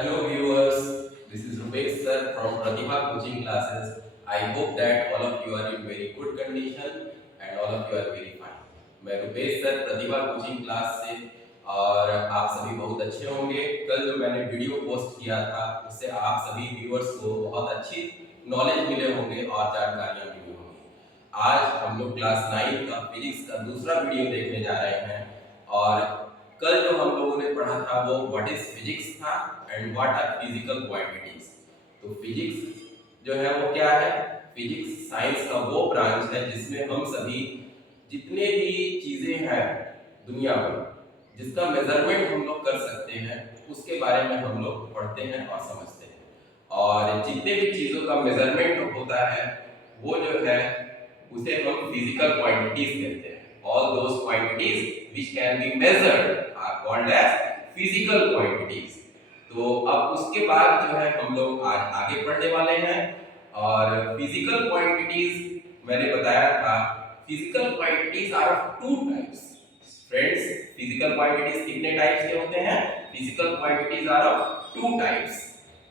Hello viewers, this is Rupesh sir from Pratibha Coaching Classes. I hope that all of you are in very good condition and all of you are very fine. मैं Rupesh sir प्रतिभा coaching class से और आप सभी बहुत अच्छे होंगे। कल जो मैंने वीडियो पोस्ट किया था उससे आप सभी व्यूअर्स को बहुत अच्छी नॉलेज मिले होंगे और जानकारियां मिली होंगी। आज हम लोग क्लास 9 का फिजिक्स का दूसरा वीडियो देखने जा रहे हैं और कल जो हम लोगों ने पढ़ा था वो व्हाट इज फिजिक्स था and what are physical quantities. तो फिजिक्स जो है वो क्या है? फिजिक्स साइंस का वो ब्रांच है जिसमें हम सभी जितने भी चीजें हैं दुनिया में जिसका मेजरमेंट हम लोग कर सकते हैं उसके बारे में हम लोग पढ़ते हैं और समझते हैं। और जितने भी चीजों का मेजरमेंट होता है वो जो है उसे हम फिजिकल क्वांटिटीज कहते हैं। All those quantities which can be measured are called as physical quantities। तो अब उसके बाद जो है हम लोग आज आगे पढ़ने वाले हैं और फिजिकल क्वांटिटीज मैंने बताया था। Physical quantities are of two types. Friends, physical quantities कितने टाइप्स के होते हैं? Physical quantities are of two types.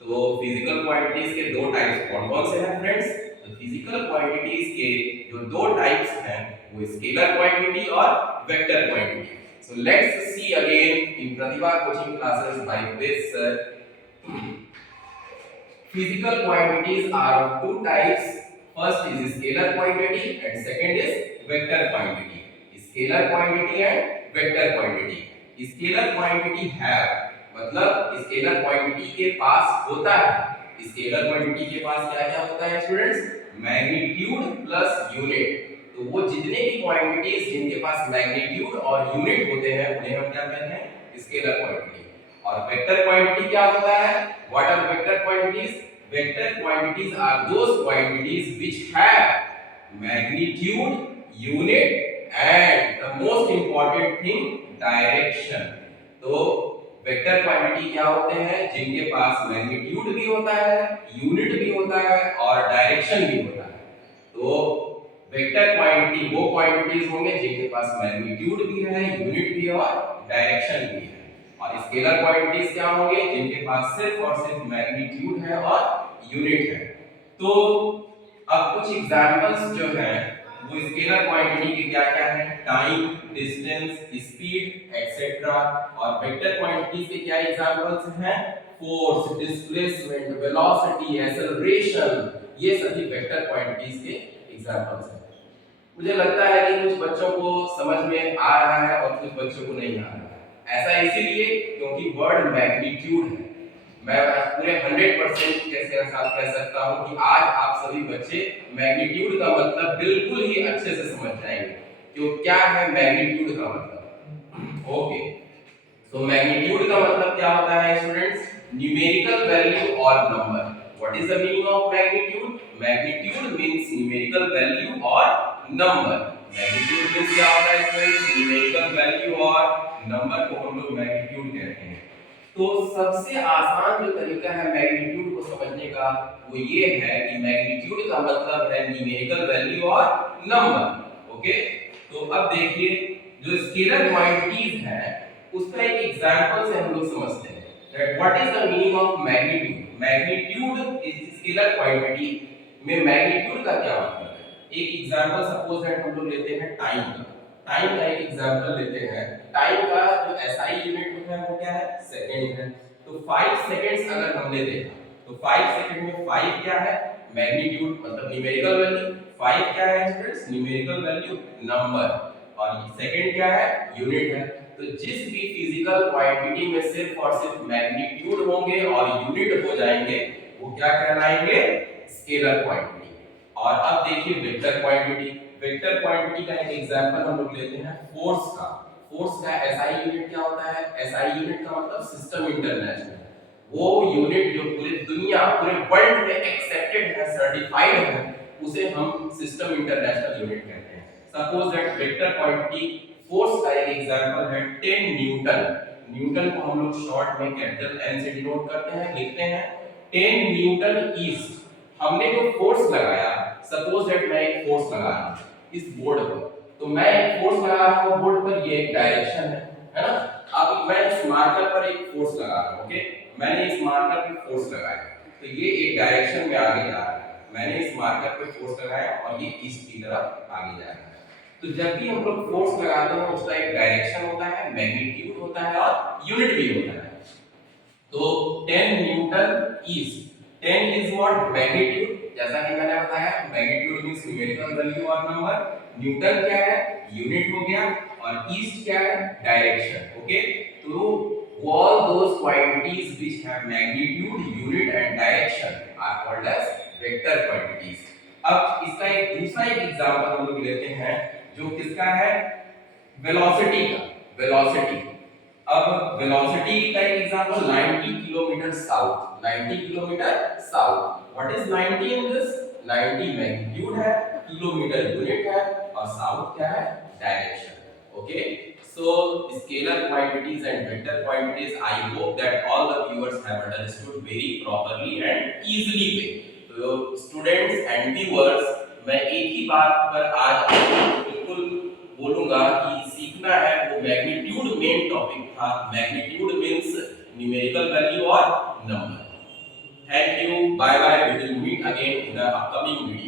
तो फिजिकल क्वांटिटीज के दो टाइप्स कौन कौन से हैं फ्रेंड्स? तो फिजिकल क्वांटिटीज के जो दो टाइप्स हैं वो स्केलर क्वांटिटी और vector quantity. So let's see again in Pratibha coaching classes by Rupesh sir. Physical quantities are of two types. First is scalar quantity and second is vector quantity. Scalar quantity and vector quantity. Scalar quantity have मतलब scalar quantity के पास होता है। Scalar quantity के पास क्या क्या होता है students? Magnitude plus unit. तो वो जितने भी क्वांटिटीज जिनके पास मैग्नीट्यूड और यूनिट होते हैं उन्हें हम क्या कहते हैं? Scalar quantity. और वेक्टर क्वांटिटी क्या होता है? What are vector quantities? Vector quantities are those quantities which have magnitude, unit and the most important thing direction. तो वेक्टर क्वांटिटी क्या होते हैं? जिनके पास मैग्नीट्यूड भी होता है, यूनिट भी होता है और डायरेक्शन भी होता है। तो वेक्टर क्वांटिटी वो क्वांटिटीज होंगे जिनके पास मैग्नीट्यूड भी है, यूनिट भी है और डायरेक्शन भी है। और स्केलर क्वांटिटीज क्या होंगे? जिनके पास सिर्फ और सिर्फ मैग्नीट्यूड है और यूनिट है। तो अब कुछ एग्जांपल्स जो है वो स्केलर क्वांटिटी के क्या क्या है? Time, distance, speed etcetera. और वेक्टर क्वांटिटीज के क्या एग्जांपल्स हैं? Force, displacement, velocity, acceleration. ये सभी वेक्टर क्वांटिटीज के एग्जांपल्स हैं। मुझे लगता है कि कुछ बच्चों को समझ में आ रहा है और कुछ बच्चों को नहीं आ रहा है। ऐसा इसीलिए क्योंकि वर्ड मैग्नीट्यूड है। मैं पूरे 100% कैसे साथ कह सकता हूं कि आज आप सभी बच्चे मैग्नीट्यूड का मतलब बिल्कुल ही अच्छे से समझ जाएंगे। क्यों क्या है मैग्नीट्यूड का मतलब? ओके, सो मैग्नीट्यूड का मतलब क्या होता है स्टूडेंट्स? न्यूमेरिकल वैल्यू और number. What is the meaning of magnitude? Magnitude means numerical value और नंबर। मैग्नीट्यूड मींस क्या होता है स्टूडेंट्स? न्यूमेरिकल वैल्यू और नंबर को हम लोग मैग्नीट्यूड कहते हैं। तो सबसे आसान जो तरीका है मैग्नीट्यूड को समझने का वो ये है कि मैग्नीट्यूड का मतलब है न्यूमेरिकल वैल्यू और नंबर। ओके, तो अब देखिए जो स्केलर क्वांटिटीज है उसका एक एग्जांपल से हम लोग समझते हैं that what is the meaning of magnitude. Magnitude is scalar quantity में मैग्नीट्यूड का क्या मतलब है? एक एग्जांपल सपोज दैट हम लोग लेते हैं टाइम का। टाइम का एक एग्जांपल लेते हैं। टाइम का जो एसआई यूनिट होता है वो क्या है? सेकंड है। तो 5 सेकंड्स अगर हमने देखा तो 5 सेकंड में 5 क्या है? मैग्नीट्यूड मतलब न्यूमेरिकल वैल्यू। 5 क्या है स्टूडेंट्स? Numerical value number. और सेकंड क्या है? यूनिट है। तो जिस भी फिजिकल क्वांटिटी में सिर्फ और सिर्फ मैग्नीट्यूड होंगे और यूनिट हो जाएंगे वो क्या कहलाएंगे? Scalar quantity. और अब देखिए वेक्टर क्वांटिटी। वेक्टर क्वांटिटी का एक एग्जांपल हम लोग लेते हैं फोर्स का। फोर्स का एसआई यूनिट क्या होता है? एसआई यूनिट का मतलब सिस्टम इंटरनेशनल। वो यूनिट जो पूरी दुनिया पूरे वर्ल्ड में एक्सेप्टेड है, सर्टिफाइड है, उसे हम सिस्टम इंटरनेशनल यूनिट कहते हैं। Suppose that vector quantity force का एक एग्जांपल है 10 न्यूटन। न्यूटन को हम लोग शॉर्ट में कैपिटल एन से डिनोट करते हैं, लिखते हैं 10 न्यूटन इज। हमने जो फोर्स लगाया, सपोज दैट मैं एक फोर्स लगा रहा हूं इस बोर्ड पर, तो मैं एक फोर्स लगा रहा हूं बोर्ड पर, ये एक डायरेक्शन है ना। अब मैं इस मार्कर पर एक फोर्स लगा रहा हूं। ओके, मैंने इस मार्कर पे फोर्स लगाया तो ये एक डायरेक्शन में आगे जा रहा है, मैंने इस मार्कर पे फोर्स लगाया और ये ईस्ट की तरफ आगे जा रहा है। तो जब भी हम लोग फोर्स लगाते हैं उसका एक डायरेक्शन होता है, मैग्नीट्यूड होता है और यूनिट भी होता है। तो 10 Newton east, 10 is what magnitude, जैसा कि मैंने बताया मैग्नीट्यूड मींस न्यूमेरिकल वैल्यू और नंबर, न्यूटन क्या है यूनिट हो गया और ईस्ट क्या है डायरेक्शन। ओके, तो all those quantities which have magnitude, unit and direction are called as vector quantities। अब इसका एक दूसरा एग्जांपल हम लोग लेते हैं जो किसका है वेलोसिटी का, वेलोसिटी। अब वेलोसिटी का एक example 90 kilometre south, 90 kilometre south. What is 90 in this, 90 magnitude है, किलोमीटर यूनिट है और साउथ क्या है direction. Okay, so scalar quantities and vector quantities, I hope that all the viewers have understood very properly and easily way। तो students and viewers, मैं एक ही बात पर आज आपको बिल्कुल बोलूंगा कि सीखना है वो मैग्नीट्यूड मेन टॉपिक था। मैग्नीट्यूड मींस न्यूमेरिकल वैल्यू और number. Thank you, bye bye, we will meet again in the upcoming video.